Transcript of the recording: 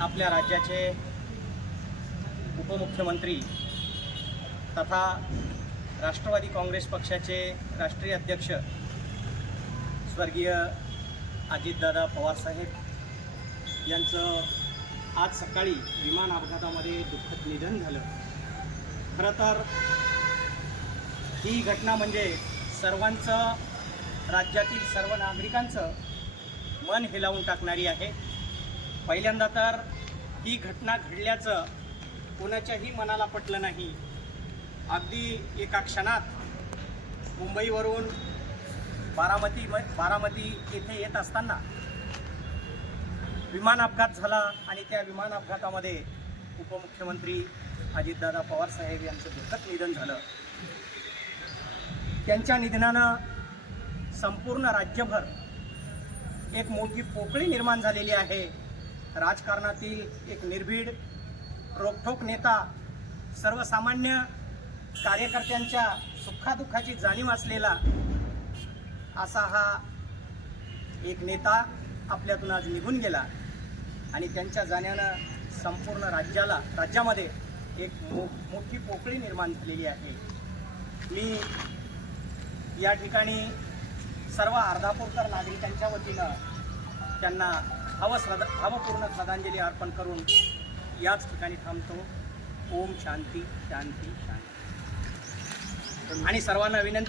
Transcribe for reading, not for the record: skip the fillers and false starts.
आपल्या राज्याचे उपमुख्यमंत्री तथा राष्ट्रवादी काँग्रेस पक्षाचे राष्ट्रीय अध्यक्ष स्वर्गीय अजितदादा पवारसाहेब यांचं आज सकाळी विमान अपघातामध्ये दुःखद निधन झालं। खरं तर ही घटना म्हणजे सर्वांचं, राज्यातील सर्व नागरिकांचं मन हेलावून टाकणारी आहे। पहिल्यांदा तर ही घटना घडल्याचं कोणाच्याही मनाला पटलं नाही। अगदी एका क्षणात मुंबईवरून बारामती येथे येत असताना विमान अपघात झाला आणि त्या विमान अपघातामध्ये उपमुख्यमंत्री अजितदादा पवारसाहेब यांचं दुःखद निधन झालं। त्यांच्या निधनानं संपूर्ण राज्यभर एक मोठी पोकळी निर्माण झालेली आहे। राजकारणातील एक निर्भीड, रोखठोक नेता, सर्वसामान्य कार्यकर्त्यांच्या सुखादुःखाची जाणीव असलेला असा हा एक नेता आपल्यातून आज निघून गेला आणि त्यांच्या जाण्यानं संपूर्ण राज्यामध्ये एक मोठी पोकळी निर्माण झालेली आहे। मी या ठिकाणी सर्व अर्धापूरकर नागरिकांच्या वतीनं त्यांना भावपूर्ण श्रद्धांजली अर्पण करून याच ठिकाणी थांबतो। ओम शांती शांती शांती। आणि सर्वांना विनंती